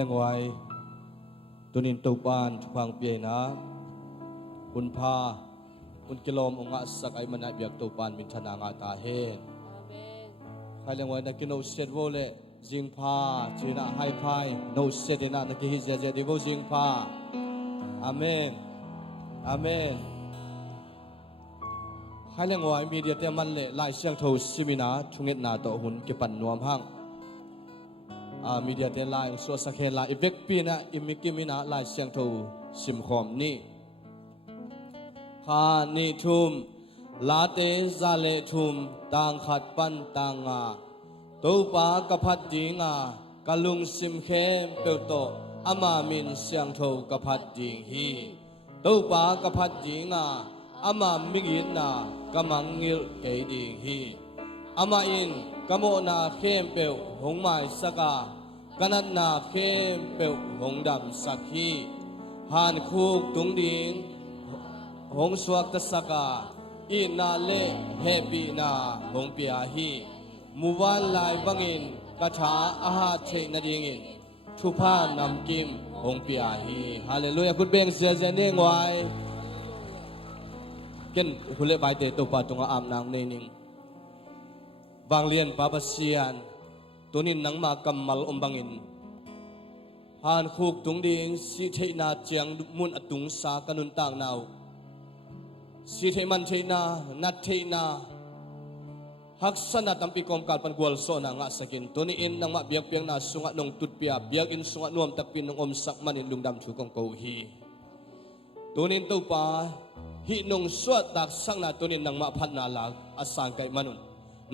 ลังไว้ตุนินตุบานทุพังเปียนะอุนพาอุนกิโลมองค์สักไอมันเบียกตุบานมินธนางาตาเฮนใครลังไว้นักกินโนเซตโวเลจิงพาจีน่าไฮไฟโนเซตน่านักกิฮิเจเจดิโวจิงพาอาเมนอาเมนใครลังไว้มีเดียเตมันเล่ไล่เสียงโทสิมินาทุงเอ็ดนาโตหุ่นเก็บปันนวมหังมีเดียเตลายส่วนสักเฮลายอีเวกปีนะอิมิกิมินะลายเสียงทูสิมขอมนี่ฮานิทุมลาเตซาเลทุมต่างขัดปันต่างาตูปากะพัดดิงากะลุงสิมเข้มเปวโตอามามินเสียงทูกะพัดดิงฮีตูปากะพัดดิงอามามิกินนากะมังงิลเกดิงฮีอามาอินกะโมนาเข้มเปวหงไม้สกากันนันนาเข้มเปวหงดำสักฮีหานคูกตุงดิงหงสวกตสกาอีนาเลเฮปีนาหงเปียฮีมูวันลายบังอินกะถาอาหาเทนดิงินทุพานำกิมหงเปียฮีฮาเลลูยาคุณเบงเสียเจเนงไว้เกินหุเลบายเตตุปาตุงอามนางเนนิงบางเลียนปาปเซียนตัวนี้นังมากำมัลอมบังอินหานคูกตุงดิงสิเทนาเจียงมุนอตุงสากันุนต่างนาวสิเทมันเทนานัดเทนาฮักษณะตัมปีกอมการปันกวลโซนางะสกินตัวนี้อินนังมาเบียกเปียงนาสุงะนงตุดเปียเบียกอินสุงะนวมตักปินนงอมสักมันอินลุงดำชูกองโกฮีตัวนี้ตัวป่าฮินงสวดตักสังนาตัวนี้นังมาพันนาลาอสังไกมนุน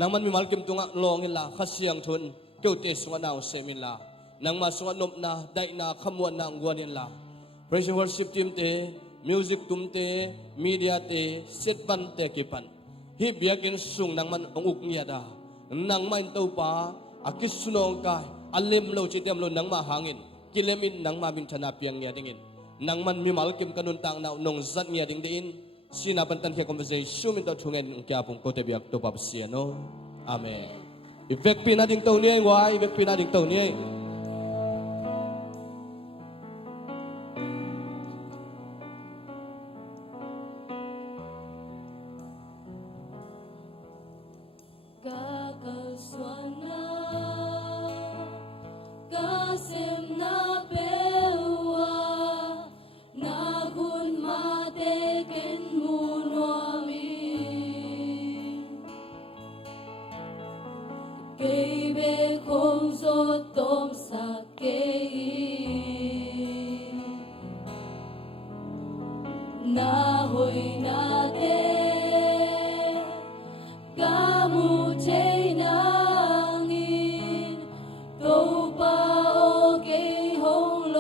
นางมันมีมัลกิมตุงะลองอินลาขัดเสียงทุนเกี่ยวเตสุงะนาวเซมินลานางมาสุงะนบนาได้นาขมวนนางวนอินลา Praise Worship Team เต Music ตุมเต Media เตเซตบันเตกิปันฮิเบียกินสุงนางมันองอุกเนียดานางมันเต้าป่าอากิสุนองกายอัลเลมโลจิเตมโลนางมาหางินกิเลมินนางมาบินธนาเปียงเนียดิงินนางมันมีมัลกิมกันุนต่างนาวนงจัดเนียดิงเดินสินาปันตันเคียคอมเวอร์เซชั่นมินตัวทุงเงินแก่ผมโคเตเบียกตัวปับเสียโนอาเมนอีเวกปีนาดิงตัวนี้ไว้อีเวกปีนาดิงตัวนี้Hong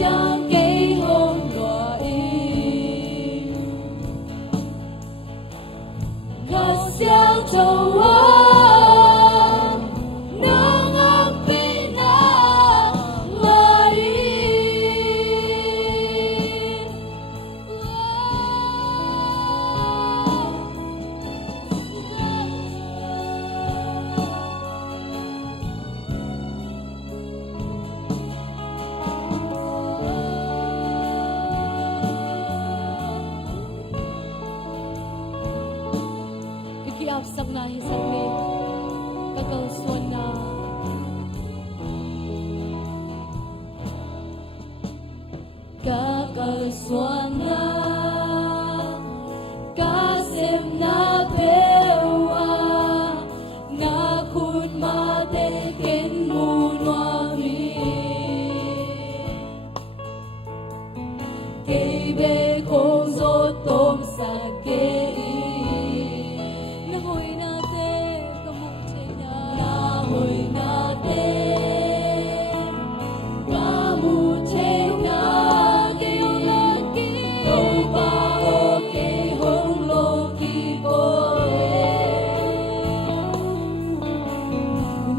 chẳng cây hôm lúa ý có sáng trâu nắng ấm pina lại ikiapsak na hisapin kakalsuan na kakalsuan na kasem na bewa na kun mateken munwami kebe kong zotom sa nahoy natin kamutin niya nahoy natin kamutin na kayong lagi đâu ba okay hong lo ki boe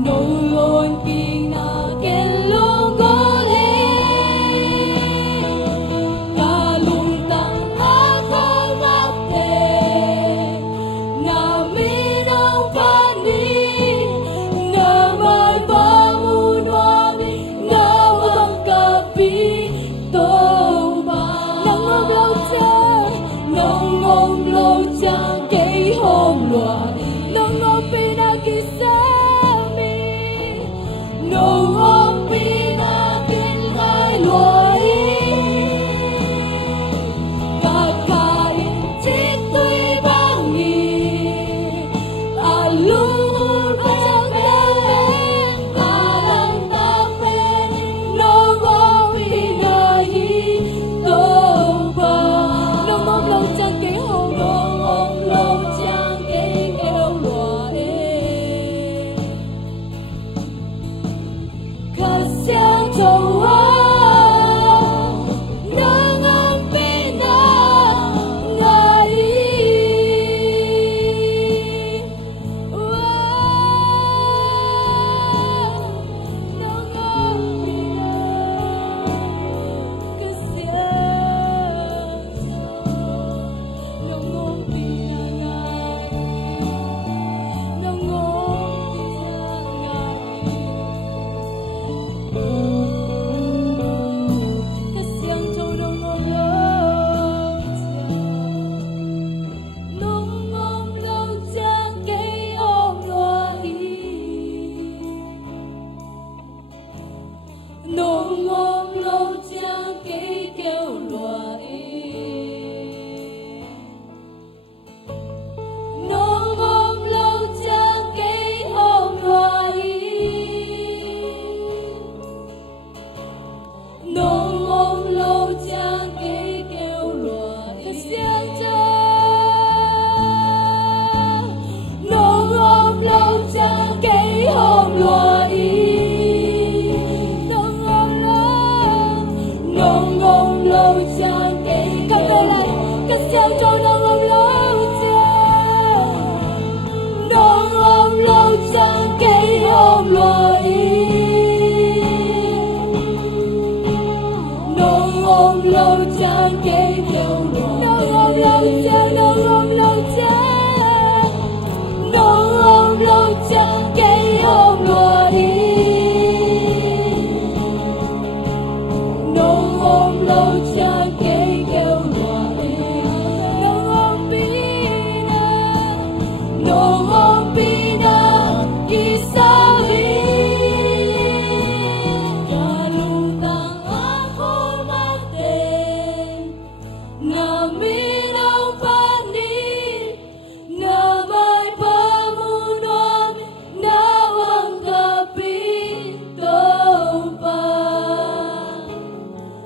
no lon king na kelong gole kalung tang ako mate na minang pani na may pamunwami na walang kapito ba nangomlaw dyan kay homlua nangom pinag-isami nangom pinag-ilay luay kakain tito'y bangi alur pagkain alang tapen nangom pinahito ba nangomlaw dyan kay homlua dyan kay luay kasyang jowa nang ang pinangai nang ang kasyang nang ang pinangai nang ang kasyang trâu nông ôm lâu chang cây ôm loa ý nông ôm lâu chang cây kêu loa ý nông ôm lâu chang cây ôm loa ý nông ôm lâu chang cây kêu loa kasyang trâu nông ôm lâu chang cây hôm loa ý nông ôm lâu chang cây cà phê lại kasyang trâu nông ôm lâu chang cây hôm loa ý nông ôm lâu chang cây kêu loa nông ôm lâu chang nông ôm lâu chang nông ôm lâu chang cây hôm loa ý nông ôm lâu chang cây kêu loa ý nông ôm pina kisawi kalutang ako mate na minang panin na may pamunuan na wang kapito pa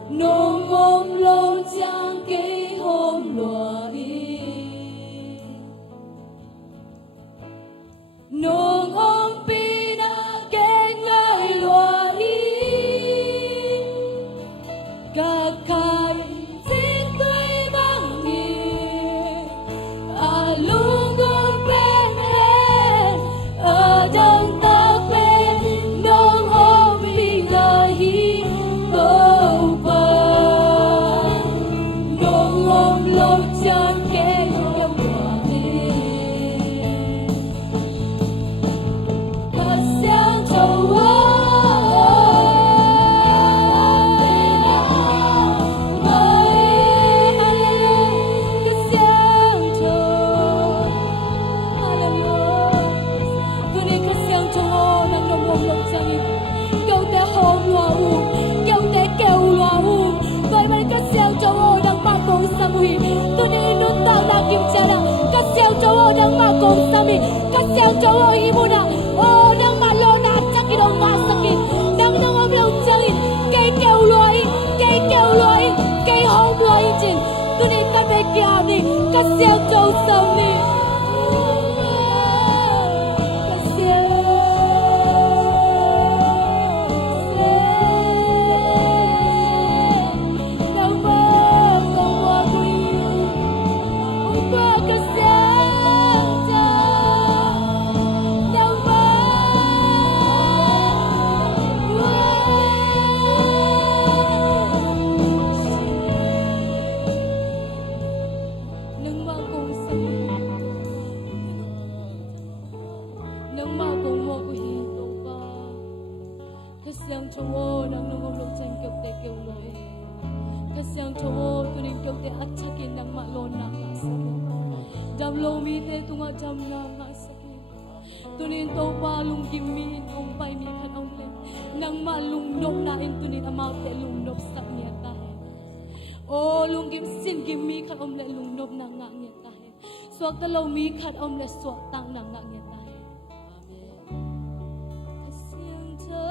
nung ôm lâu chang cây hôm loa ý nung ôm pinageng ngay loa ý cả khai tiếng tươi vang nghe luôn luôn bên em ở trong ta bên nông ôm vì lời hi câu vang nông ôm lâu chẳng kể yêu quả đi thật sáng châu ơi tôi đi nút tao đang kiểm tra nào cắt xeo châu ơi đang mà cùng sao mi cắt xeo châu ơi hi mua nào ô đang mà lo nát chắc cái đầu mà sakit đang ôm lâu changin cây kêu loài cây home loài trên tôi đi cắt bé kia đi cắt xeo châu sao mi tunin to pa lung gimin ong pai mi khan ong le nang ma lung nop na in tunin ama te lung nop sak nia ta o lung gim sin gim mi khan om le lung nop na nga nia ta suak ta lo mi khan om le suak tang na nga nia ta amen siang cha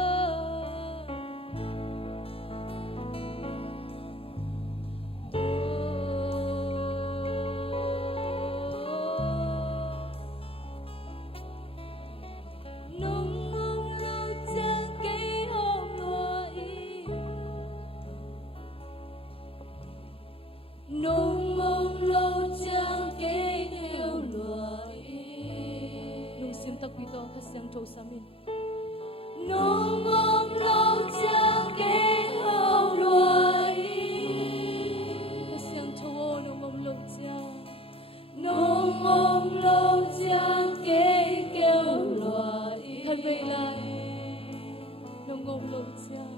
nông mong lâu chẳng kể theo loài nung xin ta quý to khát sang châu samin nông mong lâu chẳng kể theo loài khát sang châu nông mong lâu chẳng kể theo loài thật vậy là nông mong lâu chẳng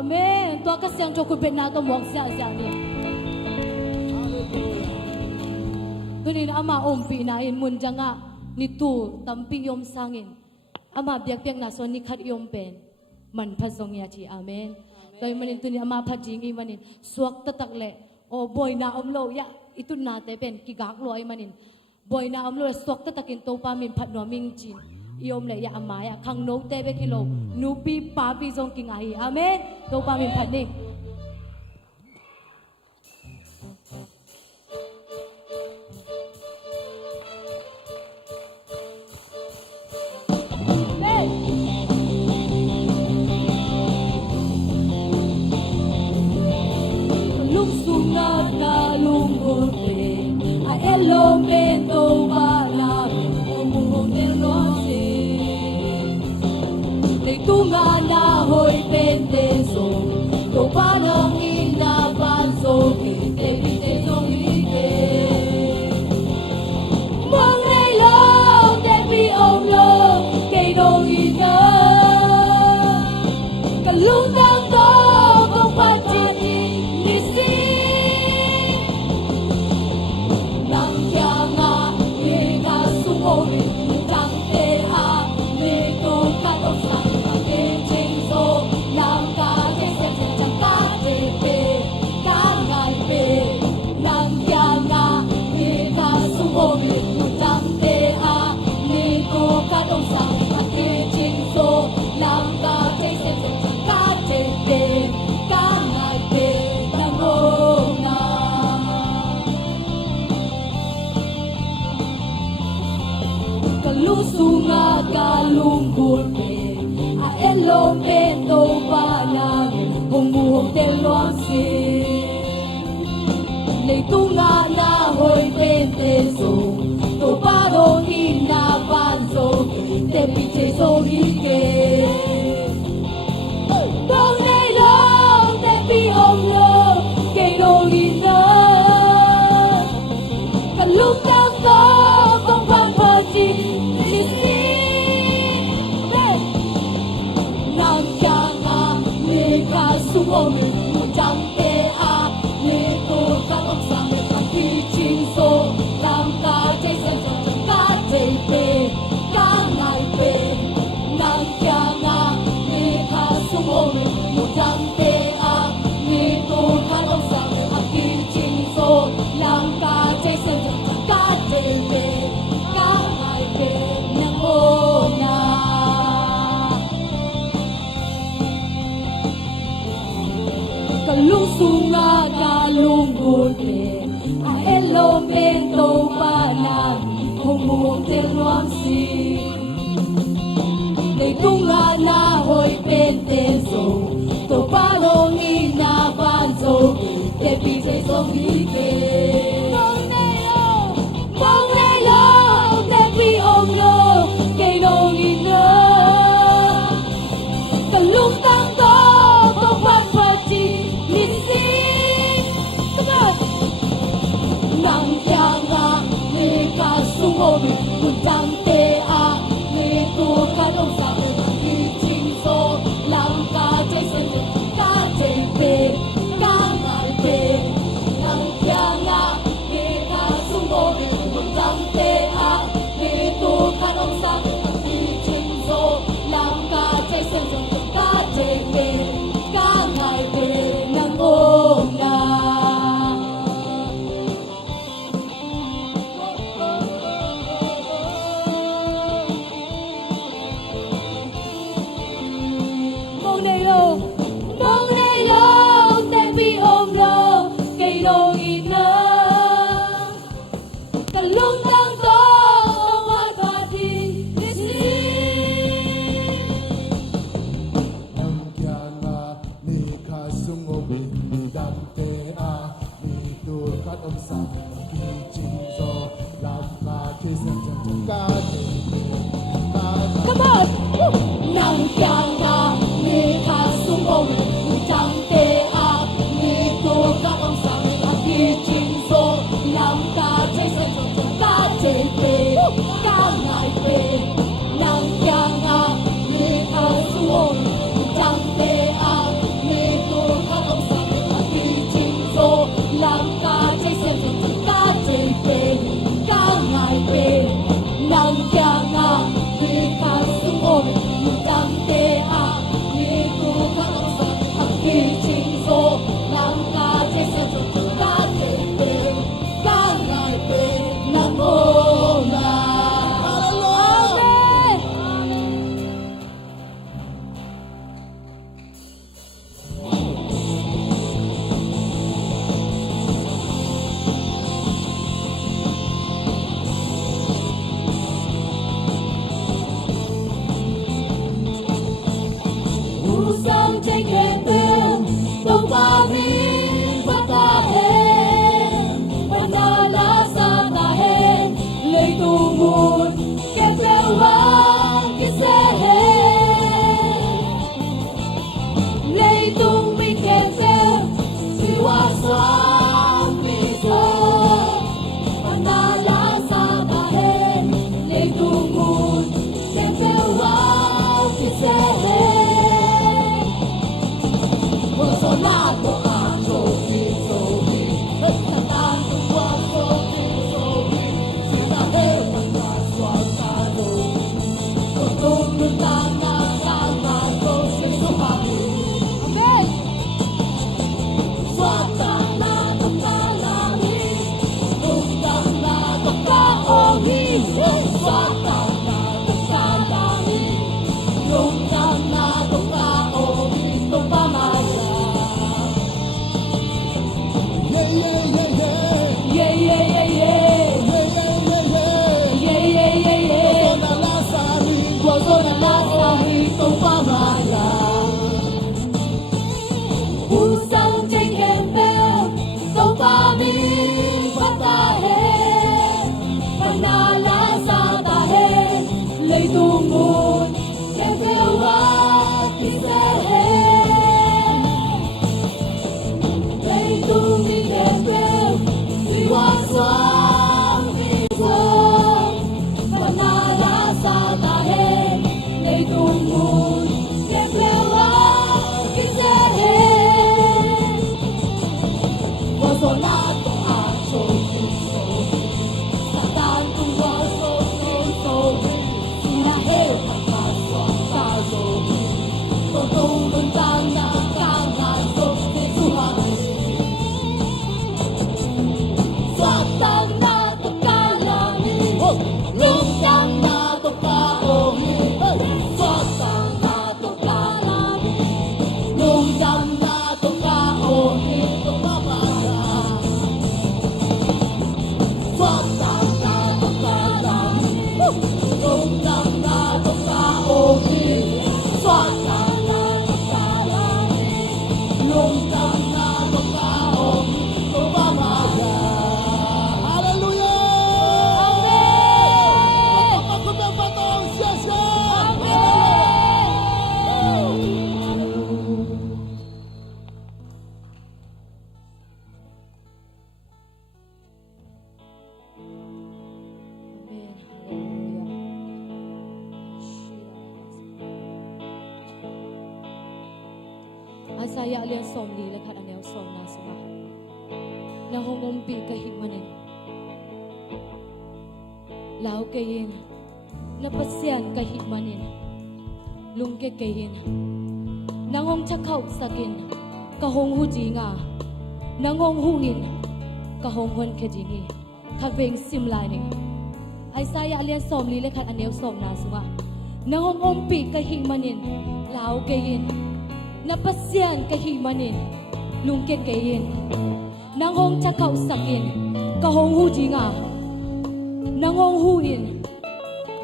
Amen. Tua ka siang cho ku bet na to mok sia ni. Tunin ama ompi na in mun janga ni tu tampi yom sangin. Ama biak biak na so ni khat yom pen. Man phasong ya thi. Amen. Toy manin tunin ama phajing I manin suak tatak le. O boy na om lo ya itu na te pen ki gak lo ai manin. boy na amlo swak ta takin to pa min phat no ming chin iom le ya amaya khang no te be kilo nu pi pa pi zong king ai amen to pa min phat ni lung sung na ka lung gote a elo mento bala omu de rosi te tunga na hoi pente so to panong ina panso ke te pite so ike mong rei lo te pi om lo ke dong ina ka lung tang to kong pati ni si nang kya nga ye ka sumo mi tang te ha me to ka to sa ka te ching so nang ka te se se chang ka te pe ka ngai pe nang kya nga ye ka sumo mi tang te ha me to ka to sa ka te ching so nang ka te se se chang ka te pe ka ngai pe nang o nga kalusunga kalungkulpe a elo mento pana humuhog telonsi leitunga na hoy penteso to paro ina panso te piche so hike dong nei lo te pi om lo ke do ina kalung tang to kong pang pati ni si nang kya nga me ka sumo mi mu chang te a me to ka ong sa me ka pi ching so nang ka chai sen so chang ka chai pe ka ngai pe nang kya nga me ka sumo mi mu chang te a me to ka ong sa me ka pi ching so nang ka chai sen so chang ka chai pe ka ngai pe nang o na kalung sunga kalung gute a elo mento pana humung telwang si leitunga na hoy penteso to parong ina panso te pise so hike mong neyo te pi om lo ke dong ina kalung tang to kong pang pati ni si nang kya nga me ka sumo mi kun tang te a me to ka dong sa me ka ki ching so lang ka chai sen ka chai pe ka ngai pe nang trên kèm theo đâu qua mình và ta hết và na la sa ta hết lấy tu buồn kèm theo hoa cái xe hết lấy tung mình kèm theo chỉ hoa xóa vì giờ và na la sa ta hết lấy tu buồn kèm theo hoa cái xe hết Bolsonaro Sophie Tanto qua Sophie Sina Hema Suasado Tutung Tana Tana Sophie Sophie Amen Suatana Tokalani Tungtana Tokaohi Suatana Tokalani Tungtana Tokaohi Tungpamaya Usang trên kèm theo sông pha mình bắt ta hết và na lá xa ta hết lấy tu nguồn kèm theo hoa thì sẽ hết lấy tu mình kèm theo vì hoa xoáng vì giờ và na lá xa ta hết lấy tu nguồn kèm theo hoa thì sẽ hết Bolsonaro Sophie Tanto qua Sophie Sina Hema Suasado Tutung Tana Tana Sophie Sophie Suatana Tokalani Tungtana Tokaohi Suatana Tokalani Tungtana Tokaohi Tungpamaya Suatana Tokalani Tungtana Tokaohi Suatana Tokalani Tungtana Tokaohi Tungpamaya Hallelujah! Amen! Pagkumpatong siya siya! Asaya alian somni lekat anel somna suma na hongompi kahigmanin lao kayin na pasyan kahigmanin lungke kayin nangong chakau sakin kahong huji nga nangong hungin kahong hon kejingi kaveng simlai ni Isaiah alian somni lekat anel somna suma nangong ompi kahigmanin lao kayin napasyan kahimanin lungke kayin nangong chakau sakin kahong huji nga nangong huin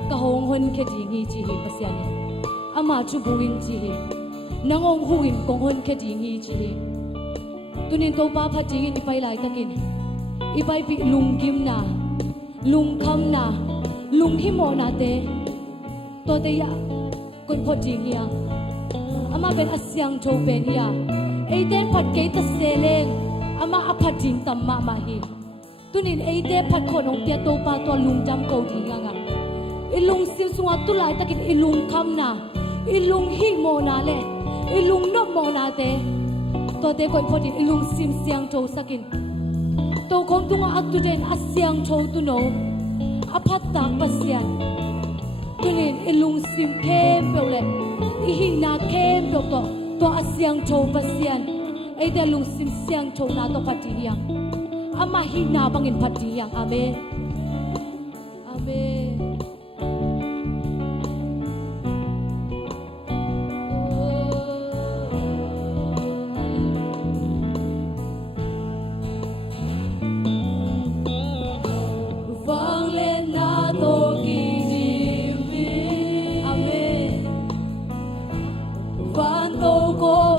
kahong hon kedingi jihi pasyanin ama chubuin jihi nangong huin kong hon kedingi jihi tunin to pa phatingin ipai lai takin ipai pi lungkim na lungkham na lunghimo na te to te ya kon phodingia ama ben asyang cho ben ya eiten phat ke ta seleng ama aphat jing tam ma ma hi tunin eite phat khonong tia to pa to lung jam ko dinga nga ilung sim sunga tu lai takin ilung kham na ilung hi mo na le ilung no mo na te to te ko photin ilung sim siang cho sakin to khom tunga aktu den asyang cho tu no aphat ta pasyan tunin ilung sim kem pole ihina kem to asyang cho pasyan ai da lung sim siang cho na to patiyang ama hina bangin patiyang amen amen vang lên na to ki dim amen van to ko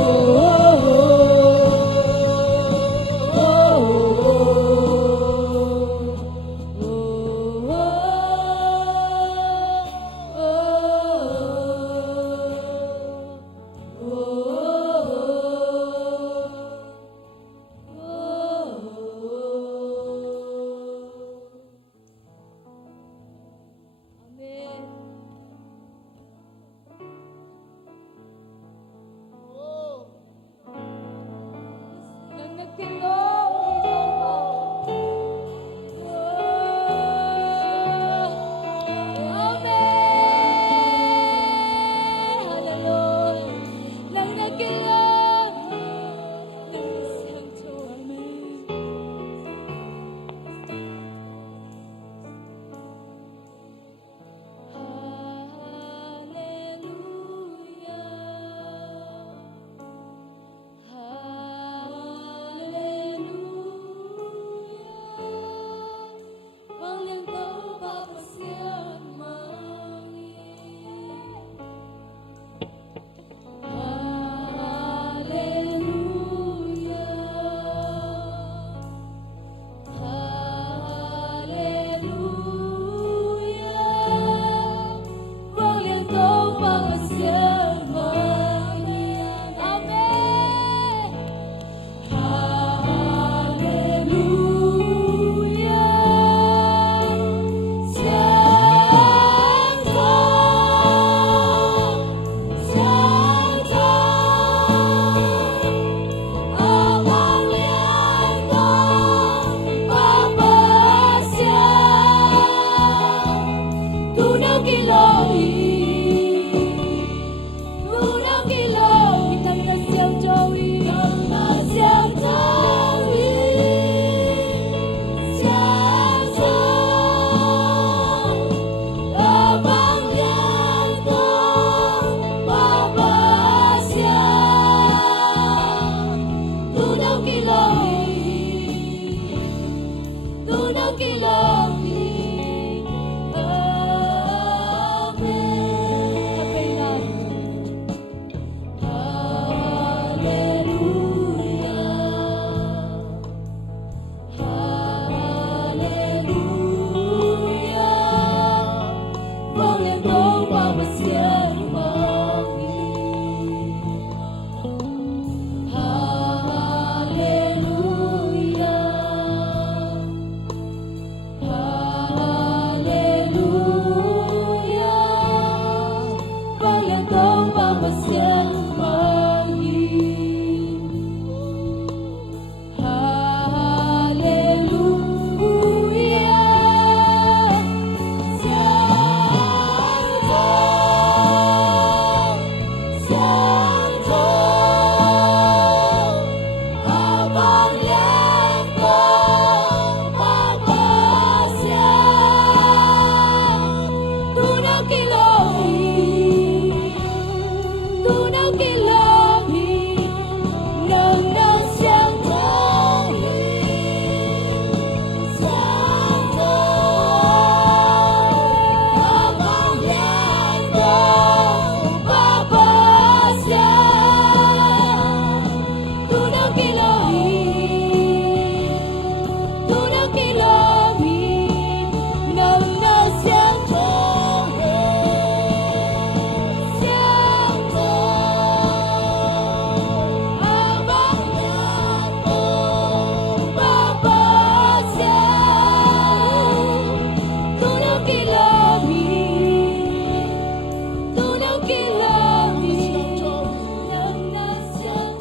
Oh tunaw kilawin, tunaw kilawin. Amen. Kapela. Hallelujah. Hallelujah. Vang lên đô ba ba xiên mami. Hallelujah. Hallelujah. Vang lên đô ba ba xiên mami. Hallelujah. Sáng thơm, abang yang berpapasyan. Tunaw kilawin, tunaw kilawin, nang siyang tangin. Sáng thơm, abang yang berpapasyan. Tunaw kilawin, tunaw kilawin, nang siyang tangin. Siyang tangin, abang yang berpapasyan. Tunaw kilawin, tunaw kilawin, nang siyang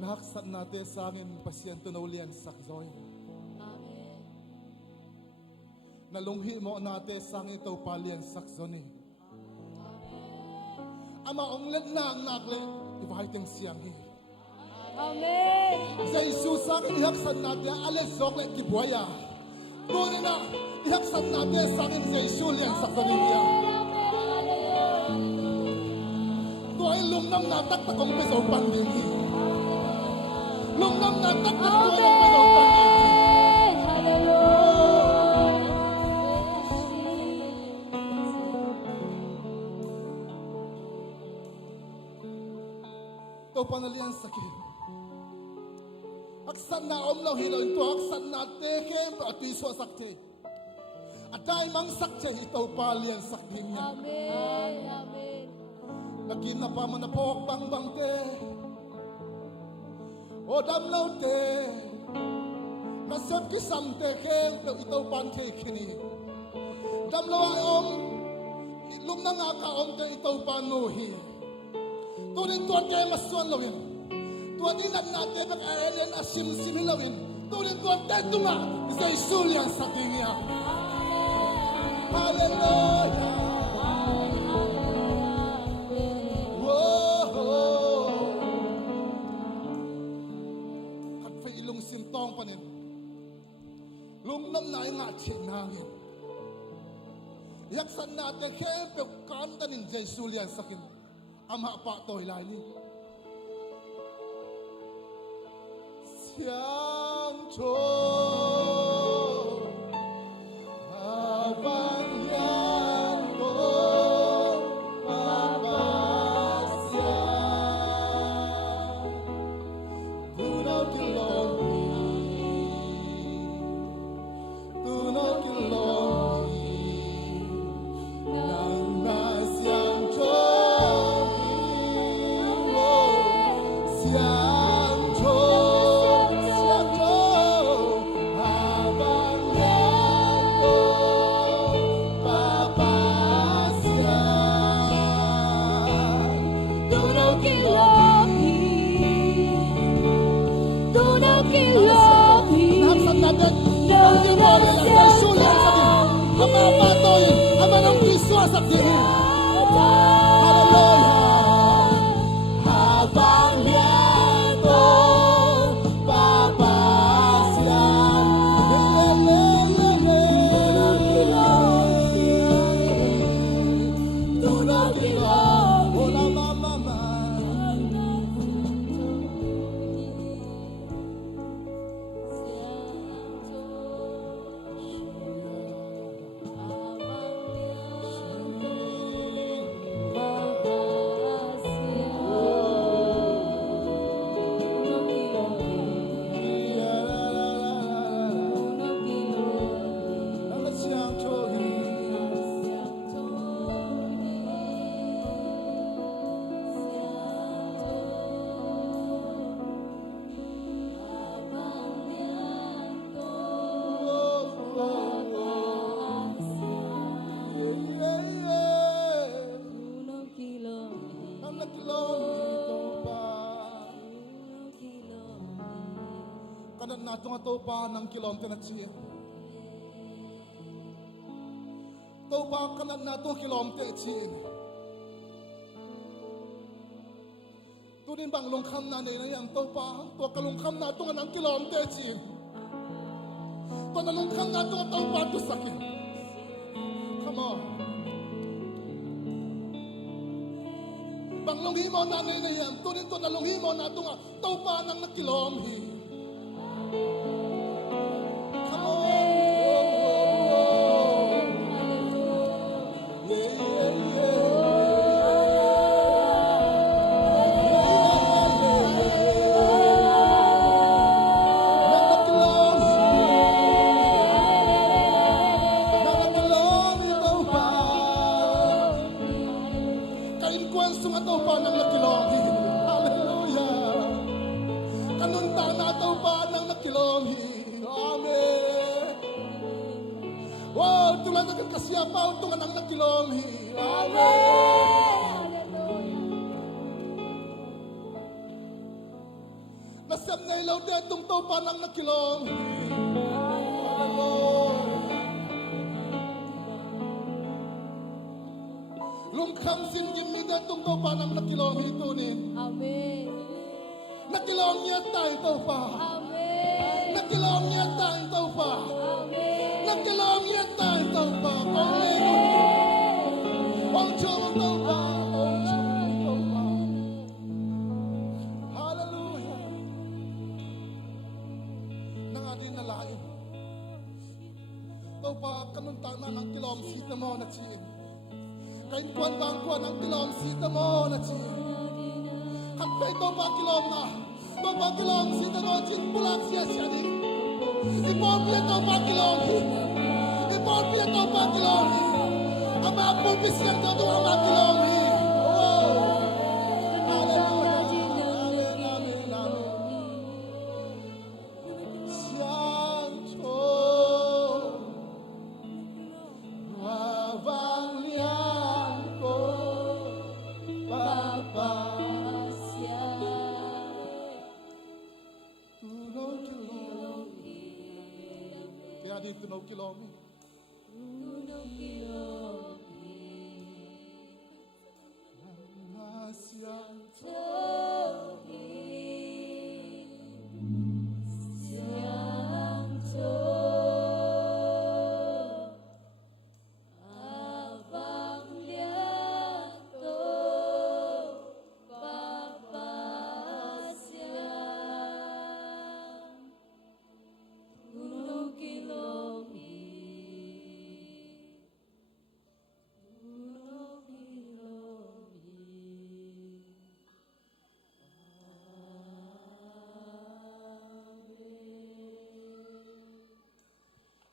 Nahaksan natin sa amin pasyento na ulian sa Zoy. Amen. Nalunghi mo natin sa amin ito palian sa Zoni. Ama onglet na ang nakli, ibahitang siyang hil. Amen. Sa Isus sa akin ihaksan natin, alis sokle kibuaya. Doon na, ihaksan natin sa akin sa Isulian sa Zoni niya. Doon ay lumnam natak na kong peso pandingi. Lumnam natak na doon ang peso pandingi. Ito panalian sakit. Aksan na omlaw hilaw ito, aksan na tekem at iso sakte. At dahil mang sakte, ito palian sakti niya. Amen. Amen. Nakin na pa man na po bang te. O damlaw te. Nasot kisam tekem, ito pante kini. Damlaw ay ilum na nga ka te ito panuhi. Tunin tuwan kayo masuan lawin. Tuwan inad natin pag-aralin asim-simin lawin. Tunin tuwan kayo tunga sa Isulian sa tingya. Hallelujah. Whoa. At pa ilong simtong panin. Lumnam na yung atsin namin. Yaksan natin kayo pagkantanin sa Isulian sa kin. Ama pa to ilali. Siyang to abang yan ko papasya. Tunaw kilong nang nasyang to. Siyang to Nahapsat natin ang demolin at kay sulit sa din. Ang mga patuloy, ang mga kiswa sa din. Hallelujah. Habang biyato papaslan. Tunog ilong. Wala mama. Kanan nato nga taupa ng kilom tinatsiya. Taupa kanan nato kilom tinatsiya. Tunin bang lungkam na na yang taupa, to kalungkam nato nga ng kilom tinatsiya. To nalungkam nato nga taupa to sakit. Come on. Bang lunghimo na na yan, tunin to nalunghimo nato nga taupa ng nakilom hi. Wow, tulad ng kasiyapaw tungan ang nakilonghi. Amen. Nasab na ilaw din itong taupa ng nakilonghi. Lungkang sinjimi din itong taupa ng nakilonghi tunin. Amen. Nakilong niya tayo taupa. Amen. Nakilong niya tayo taupa. Nakilong niya tayo taupa. Ang tawag taupa. Hallelujah. Nangadin na lain. Taupa kanunta na ng kilom sita mo na chiin. Kain kuwan bangkuan ang kilom sita mo na chiin. Kapay taupa kilom na. Taupa kilom sita mo chiin pulak siya siya di. Ipopia taupa kilom. Ipopia taupa kilom. Ang mga pupis yan daw ang mga kilom. Hallelujah. Amen, amen, amen. Siyanto habang yan ko papasya tunog kilom. Kaya di tunog kilom. Tunog kilom.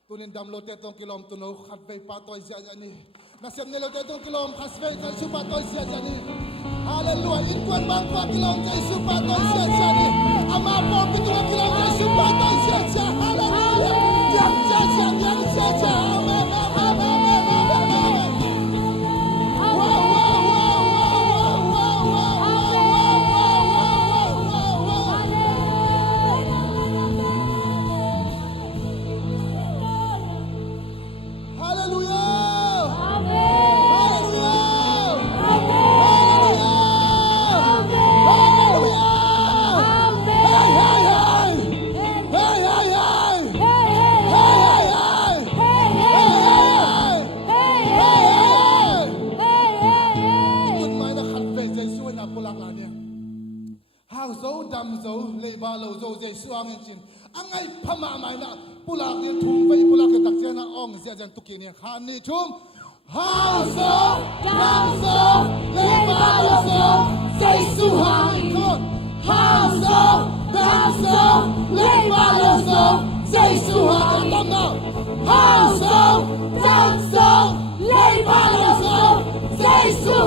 Tunin damlo tetong kilom tunog hatbay patoy siya ni. Nasem nilo tetong kilom hasbay kay supatoy siya ni. Hallelujah. Inkuan bangpa kilom kay supatoy siya ni. Ama po pituwa kilom kay supatoy siya. Hallelujah. Yang siya. Amen. ba lo zo je suang chin angai phama mai na pulak ni thum vai pulak ke tak jena ong je jan tuki ni khan ni thum House of Council, Jesus High. House of Council, Jesus High. House of Council, Jesus